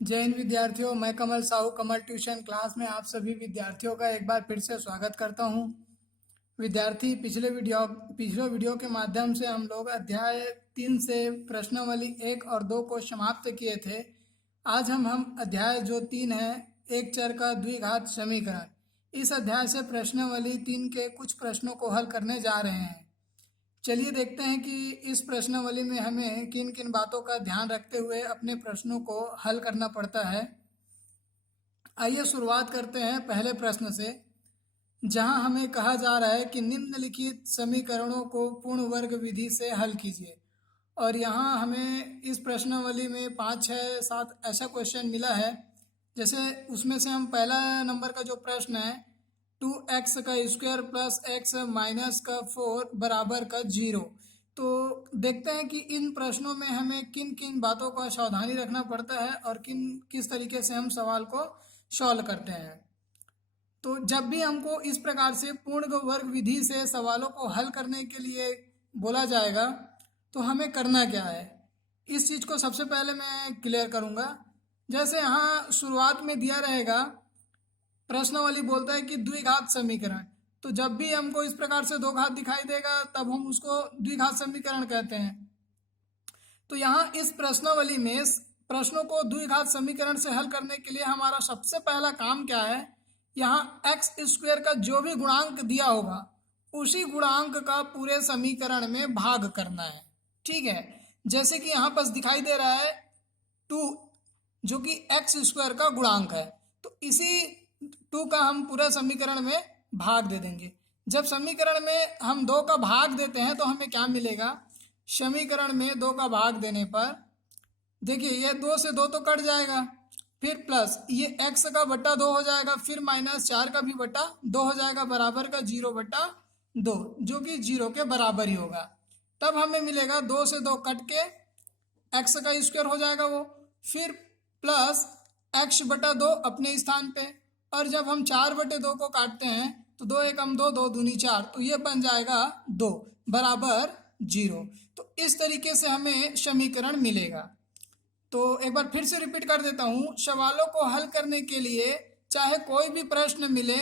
जय हिंद विद्यार्थियों, मैं कमल साहू कमल ट्यूशन क्लास में आप सभी विद्यार्थियों का एक बार फिर से स्वागत करता हूं। विद्यार्थी पिछले वीडियो के माध्यम से हम लोग अध्याय 3 से प्रश्नावली 1 और 2 को समाप्त किए थे। आज हम अध्याय जो 3 है, एक चर का द्विघात समीकरण, इस अध्याय से प्रश्नावली 3 के कुछ प्रश्नों को हल करने जा रहे हैं। चलिए देखते हैं कि इस प्रश्नावली में हमें किन किन बातों का ध्यान रखते हुए अपने प्रश्नों को हल करना पड़ता है। आइए शुरुआत करते हैं पहले प्रश्न से, जहां हमें कहा जा रहा है कि निम्नलिखित समीकरणों को पूर्ण वर्ग विधि से हल कीजिए। और यहाँ हमें इस प्रश्नावली में 5, 6, 7 ऐसा क्वेश्चन मिला है। जैसे उसमें से हम पहला नंबर का जो प्रश्न है, 2x का स्क्वायर प्लस x माइनस का 4 बराबर का 0, तो देखते हैं कि इन प्रश्नों में हमें किन किन बातों का सावधानी रखना पड़ता है और किस तरीके से हम सवाल को सॉल्व करते हैं। तो जब भी हमको इस प्रकार से पूर्ण वर्ग विधि से सवालों को हल करने के लिए बोला जाएगा तो हमें करना क्या है, इस चीज़ को सबसे पहले मैं क्लियर करूँगा। जैसे यहाँ शुरुआत में दिया रहेगा, प्रश्नावली बोलता है कि द्विघात समीकरण, तो जब भी हमको इस प्रकार से दो घात दिखाई देगा तब हम उसको द्विघात समीकरण कहते हैं। तो यहाँ इस प्रश्नावली में प्रश्नों को द्विघात समीकरण से हल करने के लिए हमारा सबसे पहला काम क्या है, यहाँ एक्स स्क्वायर का जो भी गुणांक दिया होगा उसी गुणांक का पूरे समीकरण में भाग करना है। ठीक है, जैसे कि यहाँ पर दिखाई दे रहा है 2, जो कि एक्स स्क्वायर का गुणांक है, तो इसी 2 का हम पूरा समीकरण में भाग दे देंगे। जब समीकरण में हम 2 का भाग देते हैं तो हमें क्या मिलेगा, समीकरण में 2 का भाग देने पर देखिए ये 2 से 2 तो कट जाएगा, फिर प्लस ये x का बट्टा 2 हो जाएगा, फिर माइनस 4 का भी बट्टा 2 हो जाएगा, बराबर का 0 बट्टा 2, जो कि 0 के बराबर ही होगा। तब हमें मिलेगा 2 से 2 कट के x का स्क्वायर हो जाएगा वो, फिर प्लस x बटा 2 अपने स्थान पे, और जब हम 4 बटे 2 को काटते हैं तो 2 एकम 2, 2 दूनी 4, तो ये बन जाएगा 2 बराबर 0। तो इस तरीके से हमें समीकरण मिलेगा। तो एक बार फिर से रिपीट कर देता हूँ, सवालों को हल करने के लिए चाहे कोई भी प्रश्न मिले,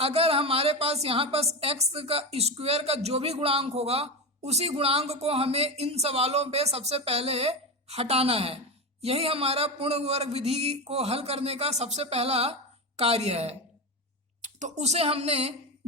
अगर हमारे पास यहाँ पर x का स्क्वायर का जो भी गुणांक होगा उसी गुणांक को हमें इन सवालों पे सबसे पहले हटाना है। यही हमारा पूर्ण वर्ग विधि को हल करने का सबसे पहला कार्य है। तो उसे हमने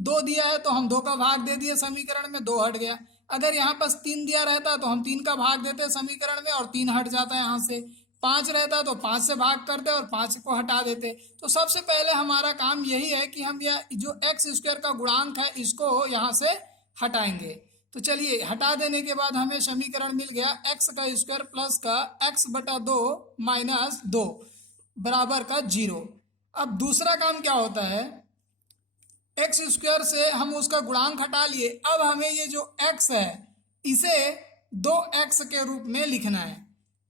2 दिया है तो हम 2 का भाग दे दिए, समीकरण में 2 हट गया। अगर यहाँ पर 3 दिया रहता तो हम 3 का भाग देते समीकरण में और 3 हट जाता है यहाँ से। 5 रहता तो 5 से भाग करते और 5 को हटा देते। तो सबसे पहले हमारा काम यही है कि हम यह जो एक्स स्क्वायर का गुणांक है इसको यहाँ से हटाएंगे। तो चलिए, हटा देने के बाद हमें समीकरण मिल गया एक्स का स्क्वायर प्लस का x बटा 2 माइनस 2 बराबर का 0। अब दूसरा काम क्या होता है, एक्स स्क्वायर से हम उसका गुणांक हटा लिए, अब हमें ये जो x है इसे 2x के रूप में लिखना है।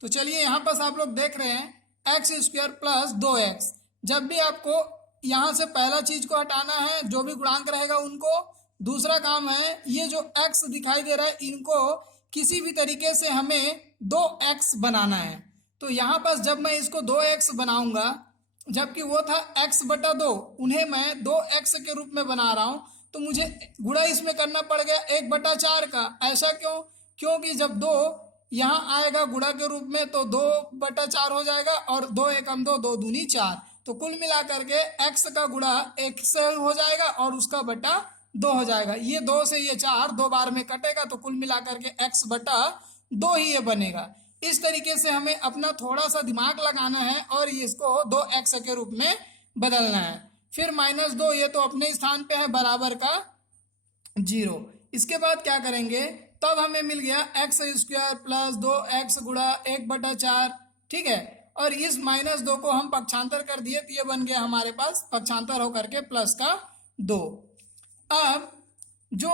तो चलिए, यहाँ पर आप लोग देख रहे हैं एक्स स्क्वायर प्लस 2x। जब भी आपको यहाँ से पहला चीज को हटाना है, जो भी गुणांक रहेगा उनको, दूसरा काम है ये जो x दिखाई दे रहा है इनको किसी भी तरीके से हमें 2x बनाना है। तो यहाँ पर जब मैं इसको 2x बनाऊंगा, जबकि वो था x बटा 2, उन्हें मैं 2x के रूप में बना रहा हूँ, तो मुझे गुणा इसमें करना पड़ गया 1 बटा 4 का। ऐसा क्यों? क्योंकि जब 2 यहाँ आएगा गुणा के रूप में तो 2 बटा 4 हो जाएगा, और 2 एकम 2, 2 दूनी 4, तो कुल मिला करके x का गुणा 1 से हो जाएगा और उसका बटा 2 हो जाएगा। ये 2 से ये 4 2 बार में कटेगा, तो कुल मिला करके x बटा 2 ही ये बनेगा। इस तरीके से हमें अपना थोड़ा सा दिमाग लगाना है और इसको 2x के रूप में बदलना है। फिर माइनस 2, ये तो अपने स्थान पे है, बराबर का 0। इसके बाद क्या करेंगे, तब हमें मिल गया एक्स स्क्वायर प्लस 2x गुणा 1 बटा 4। ठीक है, और इस माइनस 2 को हम पक्षांतर कर दिए तो ये बन गया हमारे पास पक्षांतर होकर के प्लस का 2। अब जो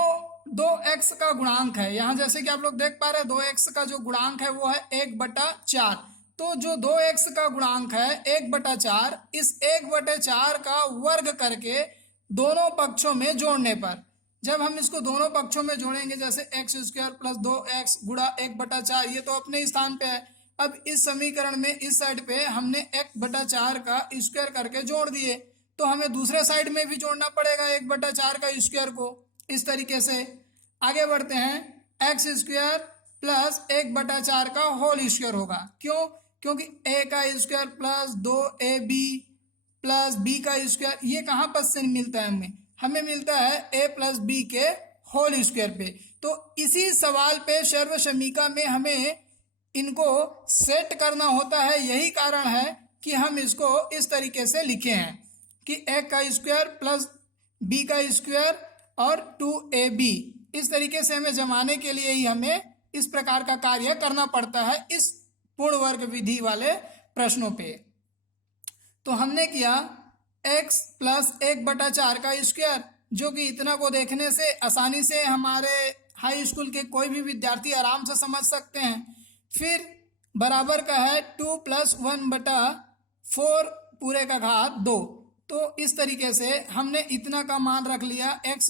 2x का गुणांक है, यहाँ जैसे कि आप लोग देख पा रहे हैं 2x का जो गुणांक है वो है 1 बटा 4। तो जो 2x का गुणांक है 1 बटा 4, इस 1 बटे 4 का वर्ग करके दोनों पक्षों में जोड़ने पर, जब हम इसको दोनों पक्षों में जोड़ेंगे, जैसे एक्स स्क्वायर प्लस 2x गुणा 1 बटा 4, ये तो अपने स्थान पे है, अब इस समीकरण में इस साइड पे हमने 1/4 का स्क्वायर करके जोड़ दिए, तो हमें दूसरे साइड में भी जोड़ना पड़ेगा 1/4 का स्क्वायर को। इस तरीके से आगे बढ़ते हैं। एक्स स्क्वायर प्लस 1/4 का होल स्क्वायर होगा। क्यों? क्योंकि a का square plus 2ab plus b का स्क्वायर, ये कहाँ पर से मिलता है? हमें मिलता है a प्लस b के होल स्क्वायर पे। तो इसी सवाल पे सर्व समीका में हमें इनको सेट करना होता है। यही कारण है कि हम इसको इस तरीके से लिखे हैं कि a का स्क्वायर प्लस b का स्क्वायर और 2ab, इस तरीके से हमें जमाने के लिए ही हमें इस प्रकार का कार्य करना पड़ता है इस पूर्ण वर्ग विधि वाले प्रश्नों पे। तो हमने किया x प्लस 1/4 का स्क्वायर, जो कि इतना को देखने से आसानी से हमारे हाई स्कूल के कोई भी विद्यार्थी आराम से समझ सकते हैं। फिर बराबर का है 2 प्लस 1/4 पूरे का घात 2। तो इस तरीके से हमने इतना का मान रख लिया x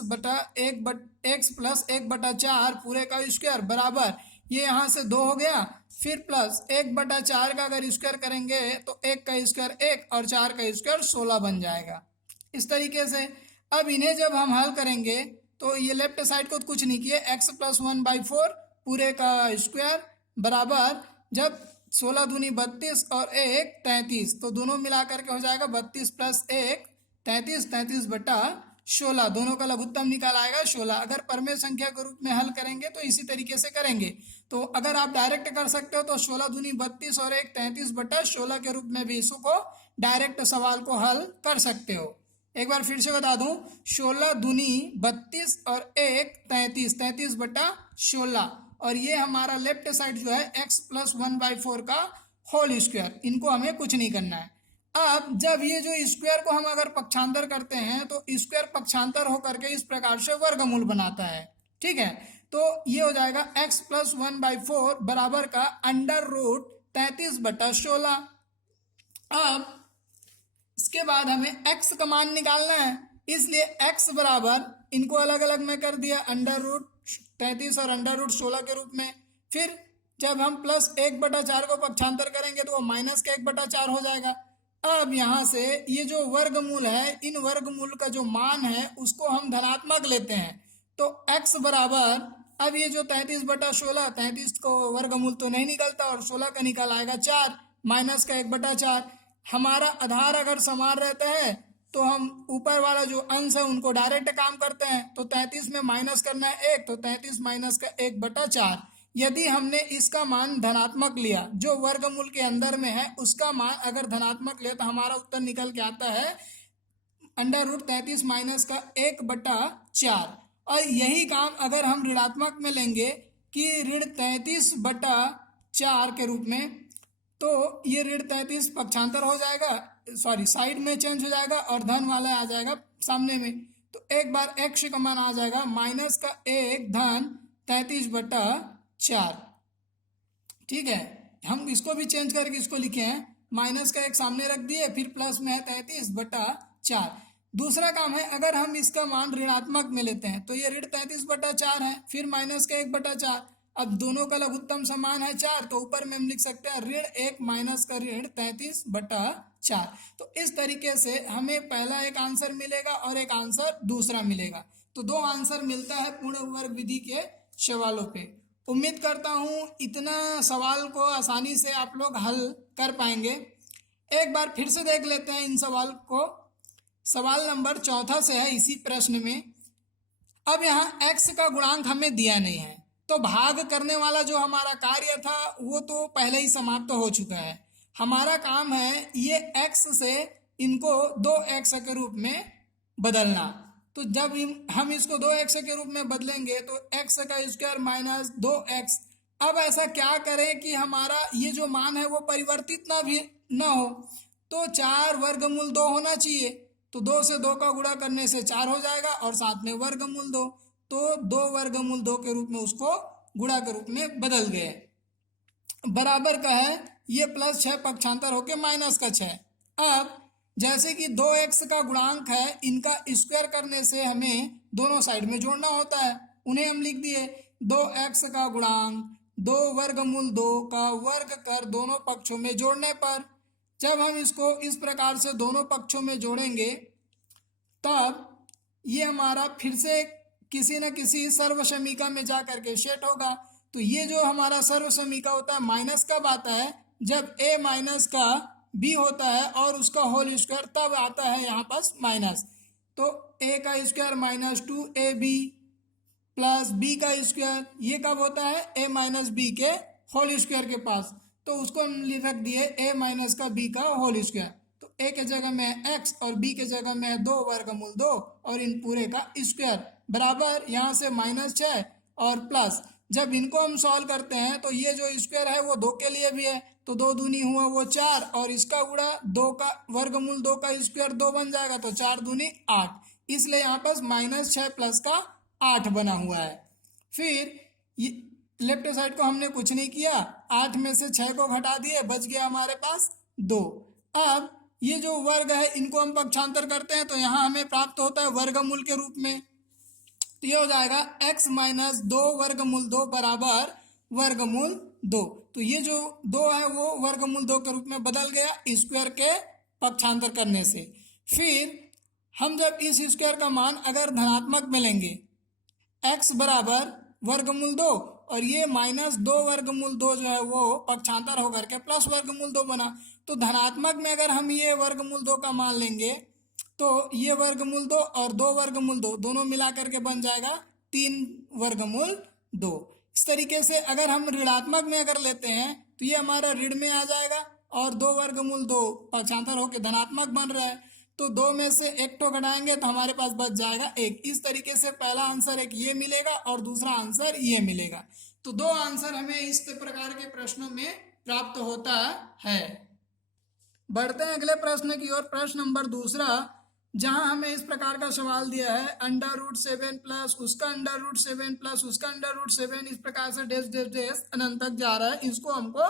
प्लस 1/4 पूरे का स्क्वायर बराबर, ये यहाँ से 2 हो गया, फिर प्लस 1/4 का अगर स्क्वायर करेंगे तो 1 का स्क्वायर 1 और 4 का स्क्वायर 16 बन जाएगा। इस तरीके से अब इन्हें जब हम हल करेंगे तो ये लेफ्ट साइड को कुछ नहीं किए, x प्लस 1/4 पूरे का स्क्वायर बराबर, जब 16 दूनी 32 और 1 33, तो दोनों मिलाकर के हो जाएगा 32 प्लस 1 33, 33/16, दोनों का लघुत्तम निकाल आएगा 16। अगर परमेय संख्या के रूप में हल करेंगे तो इसी तरीके से करेंगे। तो अगर आप डायरेक्ट कर सकते हो तो 16 दूनी 32 और 1 33/16 के रूप में भी इसको डायरेक्ट सवाल को हल कर सकते हो। एक बार फिर से बता दूं, 16 दूनी 32 और 1 33, 33/16, और ये हमारा लेफ्ट साइड जो है x प्लस 1/4 का होल स्क्वायर, इनको हमें कुछ नहीं करना है। अब जब ये जो स्क्वायर को हम अगर पक्षांतर करते हैं तो स्क्वायर पक्षांतर होकर के इस प्रकार से वर्गमूल बनाता है। ठीक है, तो ये हो जाएगा x प्लस 1/4 बराबर का √33/16। अब इसके बाद हमें x का मान निकालना है, इसलिए x बराबर, इनको अलग अलग में कर दिया √33 और √16 के रूप में। फिर जब हम प्लस 1/4 को पक्षांतर करेंगे तो वो माइनस का 1/4 हो जाएगा। अब यहाँ से ये जो वर्गमूल है, इन वर्गमूल का जो मान है उसको हम धनात्मक लेते हैं। तो x बराबर, अब ये जो 33/16, 33 को वर्गमूल तो नहीं निकलता और 16 का निकल आएगा 4, माइनस का 1/4। हमारा आधार अगर समान रहता है तो हम ऊपर वाला जो अंश है उनको डायरेक्ट काम करते हैं। तो 33 में माइनस करना है 1, तो 33 माइनस का 1/4। यदि हमने इसका मान धनात्मक लिया, जो वर्गमूल के अंदर में है उसका मान अगर धनात्मक लिया, तो हमारा उत्तर निकल के आता है √33 माइनस का 1/4। और यही काम अगर हम ऋणात्मक में लेंगे कि ऋण33/4 के रूप में, तो ये ऋण33 पक्षांतर हो जाएगा, सॉरी साइड में चेंज हो जाएगा और धन वाला आ जाएगा सामने में। तो एक बार x का मान आ जाएगा माइनस का 1 धन 33/4। ठीक है, हम इसको भी चेंज करके इसको लिखे हैं, माइनस का 1 सामने रख दिए, फिर प्लस में है 33/4। दूसरा काम है, अगर हम इसका मान ऋणात्मक में लेते हैं तो ये ऋण33/4 है, फिर माइनस का 1/4। अब दोनों का लघुत्तम समान है 4, तो ऊपर में हम लिख सकते हैं ऋण1 माइनस का ऋण33/4। तो इस तरीके से हमें पहला एक आंसर मिलेगा और एक आंसर दूसरा मिलेगा। तो 2 आंसर मिलता है पूर्ण वर्ग विधि के सवालों पे। उम्मीद करता हूँ इतना सवाल को आसानी से आप लोग हल कर पाएंगे। एक बार फिर से देख लेते हैं इन सवाल को। सवाल नंबर 4 से है इसी प्रश्न में। अब यहाँ x का गुणांक हमें दिया नहीं है, तो भाग करने वाला जो हमारा कार्य था वो तो पहले ही समाप्त हो चुका है। हमारा काम है ये x से इनको 2x के रूप में बदलना। तो जब हम इसको 2x के रूप में बदलेंगे तो x का स्क्वायर माइनस 2x। अब ऐसा क्या करें कि हमारा ये जो मान है वो परिवर्तित ना हो, तो 4 वर्गमूल 2 होना चाहिए। तो 2 से 2 का गुणा करने से 4 हो जाएगा और साथ में वर्गमूल 2, तो 2 वर्गमूल 2 के रूप में उसको गुणा के रूप में बदल गए। बराबर का है ये प्लस 6 पक्षांतर होके माइनस का 6। अब जैसे कि 2x का गुणांक है, इनका स्क्वायर करने से हमें दोनों साइड में जोड़ना होता है, उन्हें हम लिख दिए 2x का गुणांक 2 वर्गमूल 2 का वर्ग कर दोनों पक्षों में जोड़ने पर, जब हम इसको इस प्रकार से दोनों पक्षों में जोड़ेंगे तब ये हमारा फिर से किसी न किसी सर्वसमीका में जा करके सेट होगा। तो ये जो हमारा सर्वसमीका होता है माइनस कब आता है, जब a माइनस का b होता है और उसका होल स्क्वायर, तब आता है यहाँ पास माइनस। तो a का square minus 2ab plus b का स्क्वायर, ये कब होता है, a माइनस b के होल स्क्वायर के पास। तो उसको हम रख दिए a माइनस का b का होल स्क्वायर। तो a के जगह में है x और b के जगह में है 2 वर्गमूल 2 और इन पूरे का स्क्वायर बराबर यहाँ से -6 और प्लस। जब इनको हम सॉल्व करते हैं तो ये जो स्क्वायर है वो 2 के लिए भी है, तो 2 दूनी हुआ वो 4 और इसका गुणा 2 का वर्गमूल 2 का स्क्वायर 2 बन जाएगा, तो 4 दूनी 8, इसलिए यहाँ पास -6 प्लस का 8 बना हुआ है। फिर ये लेफ्ट साइड को हमने कुछ नहीं किया, 8 में से 6 को घटा दिए, बच गया हमारे पास 2। अब ये जो वर्ग है इनको हम पक्षांतर करते हैं तो यहाँ हमें प्राप्त होता है वर्गमूल के रूप में। तो ये हो जाएगा x माइनस 2 वर्गमूल 2 बराबर वर्गमूल 2। तो ये जो 2 है वो वर्गमूल 2 के रूप में बदल गया स्क्वायर के पक्षांतर करने से। फिर हम जब इस स्क्वायर का मान अगर धनात्मक में लेंगे, x बराबर वर्गमूल 2 और ये -2 वर्गमूल 2 जो है वो पक्षांतर होकर के प्लस वर्गमूल 2 बना। तो धनात्मक में अगर हम ये वर्गमूल 2 का मान लेंगे तो ये वर्गमूल 2 और 2 वर्गमूल 2 दोनों मिला करके बन जाएगा 3 वर्गमूल 2। इस तरीके से अगर हम ऋणात्मक में अगर लेते हैं तो ये हमारा ऋण में आ जाएगा और 2 वर्गमूल 2 पक्षांतर होकर धनात्मक बन रहा है, तो 2 में से 1 तो घटाएंगे तो हमारे पास बच जाएगा 1। इस तरीके से पहला आंसर एक ये मिलेगा और दूसरा आंसर ये मिलेगा। तो 2 आंसर हमें इस प्रकार के प्रश्नों में प्राप्त होता है। बढ़ते हैं अगले प्रश्न की ओर। प्रश्न नंबर दूसरा, जहां हमें इस प्रकार का सवाल दिया है √7 प्लस उसका √7 प्लस उसका √7, इस प्रकार से डेस डेस डेस अनंत तक जा रहा है, इसको हमको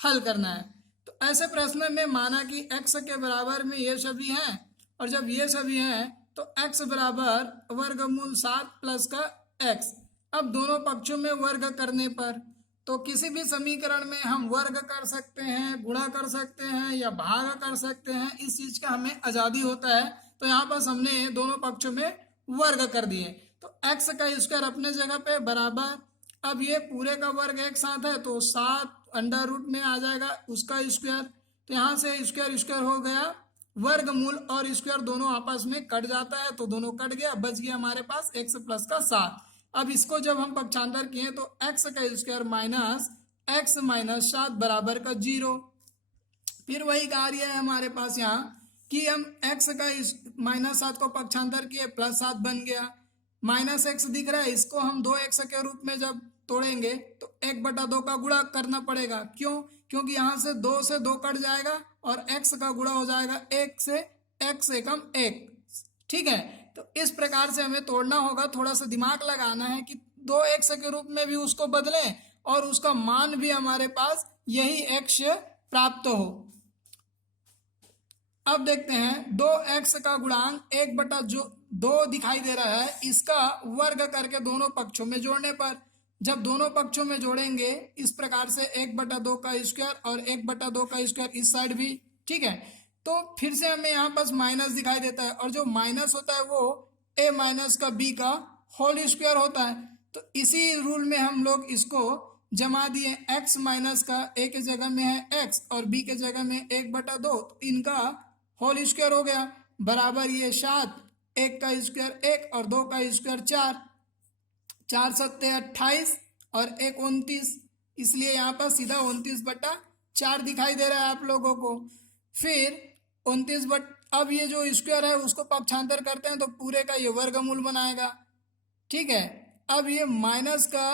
हल करना है। तो ऐसे प्रश्न में माना कि x के बराबर में ये सभी हैं और जब ये सभी हैं तो x बराबर वर्गमूल 7 प्लस का x। अब दोनों पक्षों में वर्ग करने पर तो किसी भी समीकरण में हम वर्ग कर सकते हैं, गुणा कर सकते हैं या भाग कर सकते हैं, इस चीज का हमें आजादी होता है। तो यहाँ पर हमने दोनों पक्षों में वर्ग कर दिए। तो x का स्क्वायर अपने जगह पे बराबर, अब ये पूरे का वर्ग एक साथ है तो 7 अंडर रूट में आ जाएगा उसका स्क्वायर। तो यहाँ से स्क्वायर स्क्वायर हो गया, वर्गमूल और स्क्वायर दोनों आपस में कट जाता है तो दोनों कट गया, बच गया हमारे पास x प्लस का 7। अब इसको जब हम पक्षांतर किए तो x का स्क्वायर माइनस x माइनस 7 बराबर का 0। फिर वही कार्य है हमारे पास यहाँ कि हम x का -7 को पक्षांतर किए प्लस 7 बन गया, -x दिख रहा है, इसको हम 2x के रूप में जब तोड़ेंगे तो 1/2 का गुणा करना पड़ेगा। क्यों? क्योंकि यहाँ से 2 से 2 कट जाएगा और x का गुणा हो जाएगा 1 से, x एकम 1। ठीक है, तो इस प्रकार से हमें तोड़ना होगा, थोड़ा सा दिमाग लगाना है कि 2x के रूप में भी उसको बदलें और उसका मान भी हमारे पास यही x प्राप्त हो। अब देखते हैं 2x का गुणांक 1/2 दिखाई दे रहा है, इसका वर्ग करके दोनों पक्षों में जोड़ने पर, जब दोनों पक्षों में जोड़ेंगे इस प्रकार से 1/2 का स्क्वायर और 1/2 का स्क्वायर इस साइड भी। ठीक है, तो फिर से हमें यहाँ पास माइनस दिखाई देता है और जो माइनस होता है वो a माइनस का b का होल स्क्वायर होता है। तो इसी रूल में हम लोग इसको जमा दिए, x माइनस का a के जगह में है x और b के जगह में 1/2, तो इनका होल स्क्वायर हो गया बराबर ये 7, 1 का स्क्वायर 1 और 2 का स्क्वायर 4, 4 7 28 और 1 29, इसलिए यहाँ पर सीधा 29/4 दिखाई दे रहा है आप लोगों को। फिर 29 अब ये जो स्क्वायर है उसको पक्षांतर करते हैं तो पूरे का ये वर्गमूल बनाएगा। ठीक है, अब ये माइनस का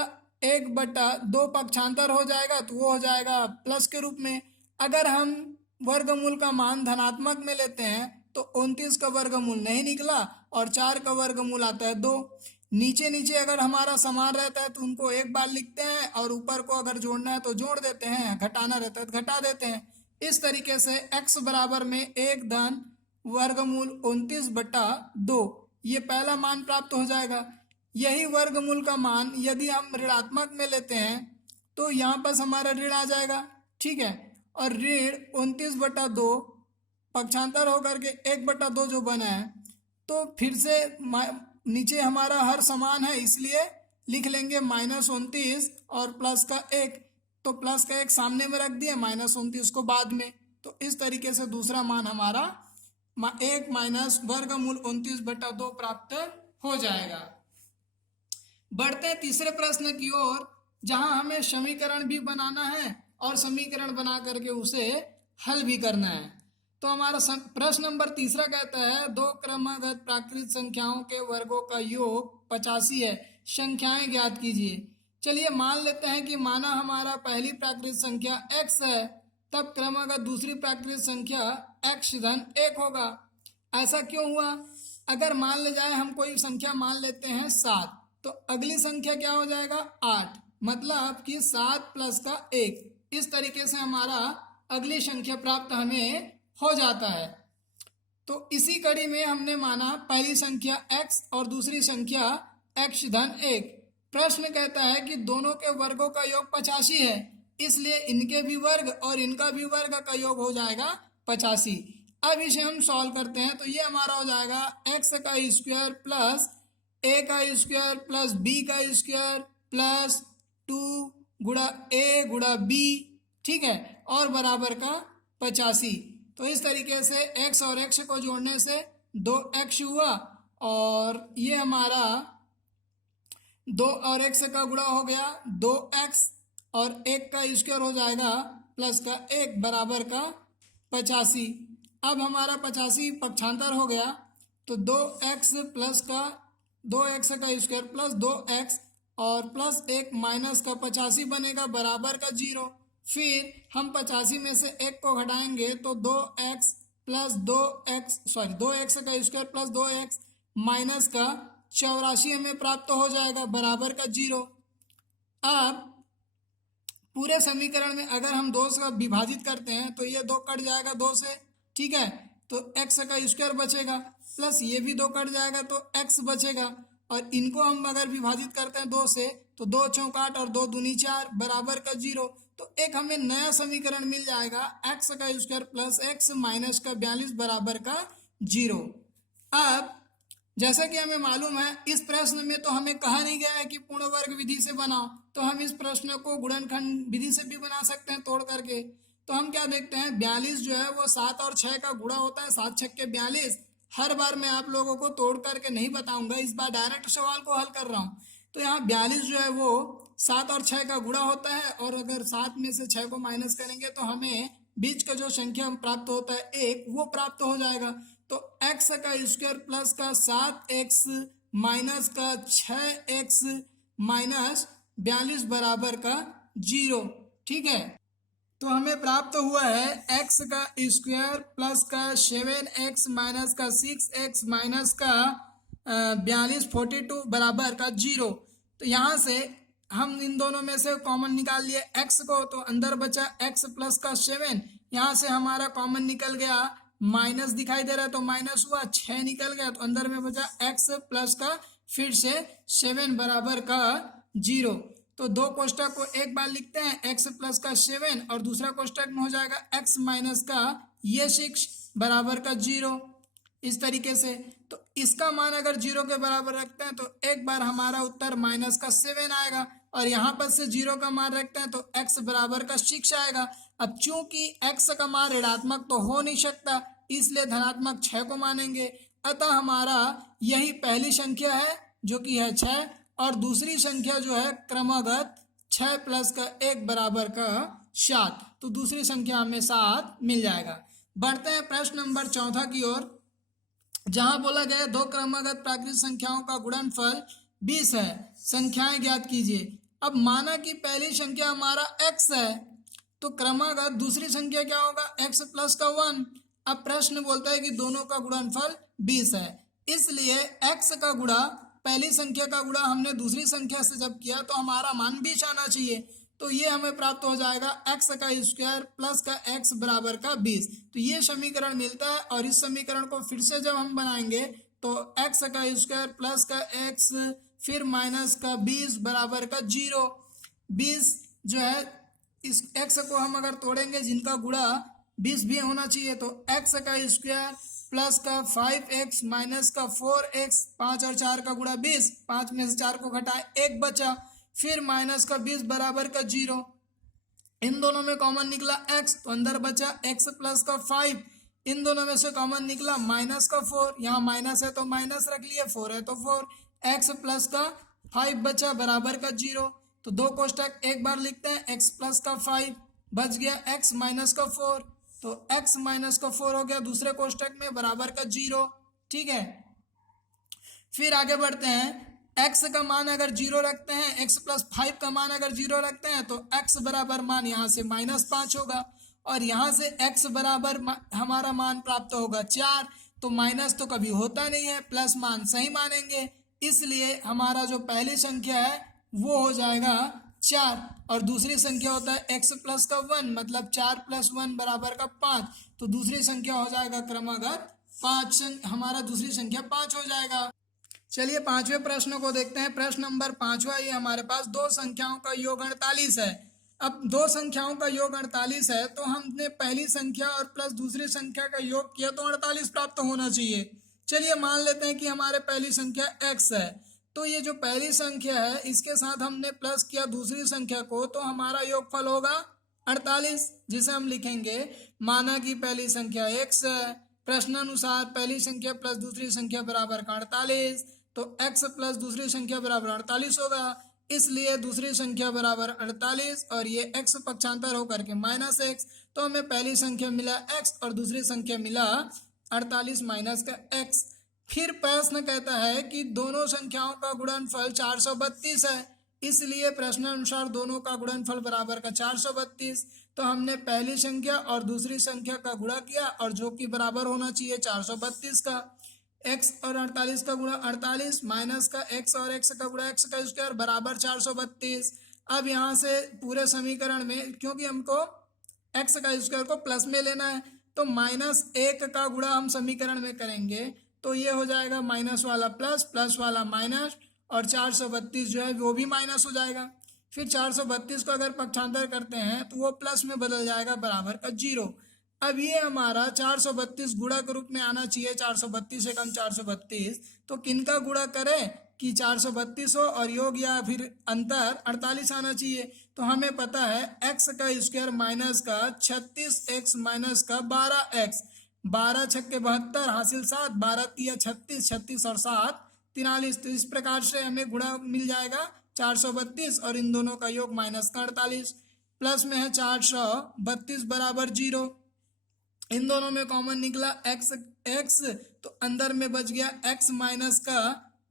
1/2 पक्षांतर हो जाएगा तो वो हो जाएगा प्लस के रूप में। अगर हम वर्गमूल का मान धनात्मक में लेते हैं तो 29 का वर्गमूल नहीं निकला और 4 का वर्गमूल आता है 2। नीचे नीचे अगर हमारा समान रहता है तो उनको एक बार लिखते हैं और ऊपर को अगर जोड़ना है तो जोड़ देते हैं, घटाना रहता है तो घटा देते हैं। इस तरीके से x बराबर में 1 धन वर्गमूल 29/2 ये पहला मान प्राप्त हो जाएगा। यही वर्गमूल का मान यदि हम ऋणात्मक में लेते हैं तो यहाँ पास हमारा ऋण आ जाएगा, ठीक है। और ऋण 29/2 पक्षांतर होकर के 1/2 जो बना है, तो फिर से नीचे हमारा हर समान है, इसलिए लिख लेंगे -29 और प्लस का 1, तो प्लस का 1 सामने में रख दिए, -29 को बाद में। तो इस तरीके से दूसरा मान हमारा 1 माइनस वर्गमूल 29/2 प्राप्त हो जाएगा। बढ़ते हैं तीसरे प्रश्न की ओर, जहां हमें समीकरण भी बनाना है और समीकरण बना करके उसे हल भी करना है। तो हमारा प्रश्न नंबर तीसरा कहता है, दो क्रमगत प्राकृत संख्याओं के वर्गों का योग 85 है, संख्याएं ज्ञात कीजिए। चलिए मान लेते हैं कि माना हमारा पहली प्राकृत संख्या x है, तब क्रमगत दूसरी प्राकृत संख्या x धन 1 होगा। ऐसा क्यों हुआ? अगर मान ले जाए हम कोई संख्या मान लेते हैं 7, तो अगली संख्या क्या हो जाएगा 8, मतलब कि 7 प्लस का 1। इस तरीके से हमारा अगली संख्या प्राप्त हमें हो जाता है। तो इसी कड़ी में हमने माना पहली संख्या x और दूसरी संख्या x धन 1। प्रश्न कहता है कि दोनों के वर्गों का योग 85 है, इसलिए इनके भी वर्ग और इनका भी वर्ग का योग हो जाएगा 85। अब इसे हम सॉल्व करते हैं, तो ये हमारा हो जाएगा x का स्क्वायर प्लस a का स्क्वायर प्लस b का स्क्वायर प्लस 2 गुणा a गुणा b, ठीक है, और बराबर का 85। तो इस तरीके से x और x को जोड़ने से 2x हुआ, और ये हमारा 2 और x का गुणा हो गया 2x, और 1 का स्क्वायर हो जाएगा प्लस का 1 बराबर का 85। अब हमारा 85 पक्षांतर हो गया, तो 2x प्लस का 2x का स्क्वायर प्लस 2x और प्लस 1 माइनस का 85 बनेगा बराबर का 0। फिर हम 85 में से 1 को घटाएंगे तो 2x प्लस 2x का स्क्वायर प्लस 2x माइनस का 84 हमें प्राप्त हो जाएगा बराबर का 0। अब पूरे समीकरण में अगर हम 2 से विभाजित करते हैं तो ये 2 कट जाएगा 2 से, ठीक है, तो x का स्क्वायर बचेगा, प्लस ये भी 2 कट जाएगा तो x बचेगा, और इनको हम अगर विभाजित करते हैं 2 से तो 2 चौक 8 और 2 दूनी 4 बराबर का 0। तो एक हमें नया समीकरण मिल जाएगा x का स्क्वायर प्लस x माइनस का 42 बराबर का 0। अब जैसा कि हमें मालूम है इस प्रश्न में तो हमें कहा नहीं गया है कि पूर्ण वर्ग विधि से बनाओ, तो हम इस प्रश्न को गुणनखंड विधि से भी बना सकते हैं तोड़ करके। तो हम क्या देखते हैं 42 जो है वो 7 और 6 का गुणा होता है, 7 6 के 42। हर बार मैं आप लोगों को तोड़ करके नहीं बताऊंगा, इस बार डायरेक्ट सवाल को हल कर रहा हूँ। तो यहाँ 42 जो है वो 7 और 6 का गुणा होता है, और अगर 7 में से 6 को माइनस करेंगे तो हमें बीच का जो संख्या प्राप्त होता है 1, वो प्राप्त हो जाएगा। तो x का स्क्वायर प्लस का 7x माइनस का 6x माइनस 42 बराबर का 0, ठीक है। तो हमें प्राप्त हुआ है x का स्क्वायर प्लस का 7x माइनस का 6x माइनस का 42 42 बराबर का 0। तो यहाँ से हम इन दोनों में से कॉमन निकाल लिए x को, तो अंदर बचा x प्लस का 7, यहाँ से हमारा कॉमन निकल गया, माइनस दिखाई दे रहा है तो माइनस हुआ, 6 निकल गया, तो अंदर में बचा x प्लस का फिर से 7 बराबर का 0। तो दो कोष्टक को एक बार लिखते हैं, x प्लस का 7 और दूसरा कोष्टक में हो जाएगा x माइनस का ये 6 बराबर का 0। इस तरीके से तो इसका मान अगर 0 के बराबर रखते हैं तो एक बार हमारा उत्तर माइनस का 7 आएगा, और यहाँ पर से 0 का मान रखते हैं तो x बराबर का 6 आएगा। अब चूंकि x का मान ऋणात्मक तो हो नहीं सकता, इसलिए धनात्मक 6 को मानेंगे। अतः हमारा यही पहली संख्या है जो कि है 6, और दूसरी संख्या जो है क्रमगत 6 प्लस का 1 बराबर का 7। तो दूसरी संख्या हमें 7 मिल जाएगा। बढ़ते हैं प्रश्न नंबर 4 की ओर, जहां बोला गया दो क्रमगत प्राकृत संख्याओं का गुणनफल 20 है, संख्याएं ज्ञात कीजिए। अब माना कि पहली संख्या हमारा x है, तो क्रमगत दूसरी संख्या क्या होगा x प्लस का 1। अब प्रश्न बोलता है कि दोनों का गुणनफल 20 है, इसलिए x का गुणा पहली संख्या का गुणा हमने दूसरी संख्या से जब किया तो हमारा मान 20 आना चाहिए। तो ये हमें प्राप्त हो जाएगा x का स्क्वायर प्लस का x बराबर का 20। तो ये समीकरण मिलता है, और इस समीकरण को फिर से जब हम बनाएंगे तो x का स्क्वायर प्लस का x फिर माइनस का 20 बराबर का 0। 20 जो है इस x को हम अगर तोड़ेंगे जिनका गुणा 20 भी होना चाहिए, तो x का स्क्वायर प्लस का 5x माइनस का 4x, 5 और 4 का गुणा 20, 5 में से 4 को घटाए 1 बचा, फिर माइनस का 20 बराबर का 0। इन दोनों में कॉमन निकला x, तो अंदर बचा x प्लस का 5। इन दोनों में से कॉमन निकला माइनस का 4, यहाँ माइनस है तो माइनस रख लिए, 4 है तो 4, x प्लस का 5 बचा बराबर का 0। तो दो कोष्टक एक बार लिखते हैं, x प्लस का 5 बच गया x माइनस का 4, तो x माइनस का 4 हो गया दूसरे कोष्टक में बराबर का 0। ठीक है, फिर आगे बढ़ते हैं। x का मान अगर 0 रखते हैं, x प्लस 5 का मान अगर 0 रखते हैं तो x बराबर मान यहाँ से -5 होगा, और यहाँ से x बराबर हमारा मान प्राप्त होगा 4। तो माइनस तो कभी होता नहीं है, प्लस मान सही मानेंगे, इसलिए हमारा जो पहली संख्या है वो हो जाएगा 4, और दूसरी संख्या होता है x प्लस का 1, मतलब 4 प्लस 1 बराबर का 5, तो दूसरी संख्या हो जाएगा क्रमागत 5, हमारा दूसरी संख्या 5 हो जाएगा। चलिए पांचवें प्रश्न को देखते हैं। प्रश्न नंबर 5वां, ये हमारे पास दो संख्याओं का योग 48 है। अब दो संख्याओं का योग 48 है, तो हमने पहली संख्या और प्लस दूसरी संख्या का योग किया तो 48 प्राप्त होना चाहिए। चलिए मान लेते हैं कि हमारे पहली संख्या x है, तो ये जो पहली संख्या है इसके साथ हमने प्लस किया दूसरी संख्या को, तो हमारा योगफल होगा 48, जिसे हम लिखेंगे माना कि पहली संख्या x है, प्रश्नानुसार पहली संख्या प्लस दूसरी संख्या बराबर का 48, तो x प्लस दूसरी संख्या बराबर 48 होगा, इसलिए दूसरी संख्या बराबर 48 और ये x पक्षांतर होकर के -x, तो हमें पहली संख्या मिला x और दूसरी संख्या मिला 48 माइनस का x। फिर प्रश्न कहता है कि दोनों संख्याओं का गुणनफल 432 है, इसलिए प्रश्नानुसार दोनों का गुणनफल बराबर का 432। तो हमने पहली संख्या और दूसरी संख्या का गुणा किया, और जो कि बराबर होना चाहिए 432 का। x और 48 का गुणा 48 माइनस का x और x का गुणा x का स्क्वायर बराबर 432। अब यहाँ से पूरे समीकरण में, क्योंकि हमको x का स्क्वायर को प्लस में लेना है, तो -1 का गुणा हम समीकरण में करेंगे, तो ये हो जाएगा माइनस वाला प्लस, प्लस वाला माइनस, और 432 जो है वो भी माइनस हो जाएगा। फिर 432 को अगर पक्षांतर करते हैं तो वो प्लस में बदल जाएगा बराबर का 0। अब ये हमारा 432 गुणा के रूप में आना चाहिए, 432 से कम 432, तो किनका गुणा करें कि 432 हो और योग या फिर अंतर 48 आना चाहिए। तो हमें पता है x का स्क्वायर माइनस का 36x माइनस का 12x, 12 छक्के 72 हासिल 7, 12 तिया 36, 36 और 7 43। तो इस प्रकार से हमें गुणा मिल जाएगा 432 और इन दोनों का योग माइनस का 48, प्लस में है 432 बराबर 0। इन दोनों में कॉमन निकला x, तो अंदर में बच गया x माइनस का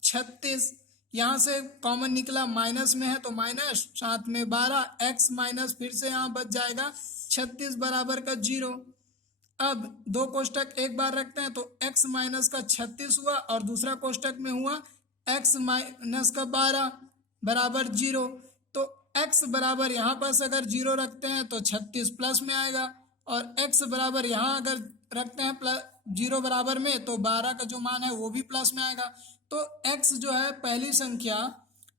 36, यहाँ से कॉमन निकला माइनस में है तो माइनस, साथ में 12 x माइनस फिर से यहाँ बच जाएगा 36 बराबर का 0। अब दो कोष्टक एक बार रखते हैं, तो x माइनस का 36 हुआ और दूसरा कोष्टक में हुआ x माइनस का 12 बराबर 0। तो x बराबर यहाँ पर अगर 0 रखते हैं तो 36 प्लस में आएगा, और x बराबर यहाँ अगर रखते हैं प्लस 0 बराबर में, तो 12 का जो मान है वो भी प्लस में आएगा। तो x जो है पहली संख्या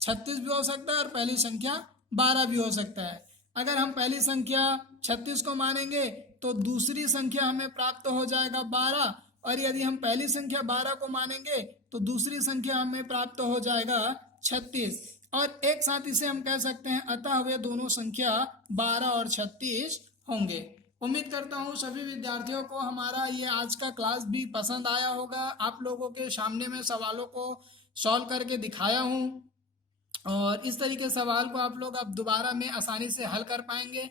36 भी हो सकता है और पहली संख्या 12 भी हो सकता है। अगर हम पहली संख्या 36 को मानेंगे तो दूसरी संख्या हमें प्राप्त हो जाएगा 12, और यदि हम पहली संख्या 12 को मानेंगे तो दूसरी संख्या हमें प्राप्त हो जाएगा 36, और एक साथ इसे हम कह सकते हैं अतः वे दोनों संख्या 12 और 36 होंगे। उम्मीद करता हूँ सभी विद्यार्थियों को हमारा ये आज का क्लास भी पसंद आया होगा। आप लोगों के सामने में सवालों को सॉल्व करके दिखाया हूँ, और इस तरीके सवाल को आप लोग अब दोबारा में आसानी से हल कर पाएंगे।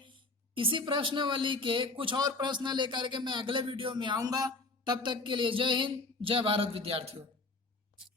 इसी प्रश्नावली के कुछ और प्रश्न लेकर के मैं अगले वीडियो में आऊँगा। तब तक के लिए जय हिंद, जय भारत विद्यार्थियों।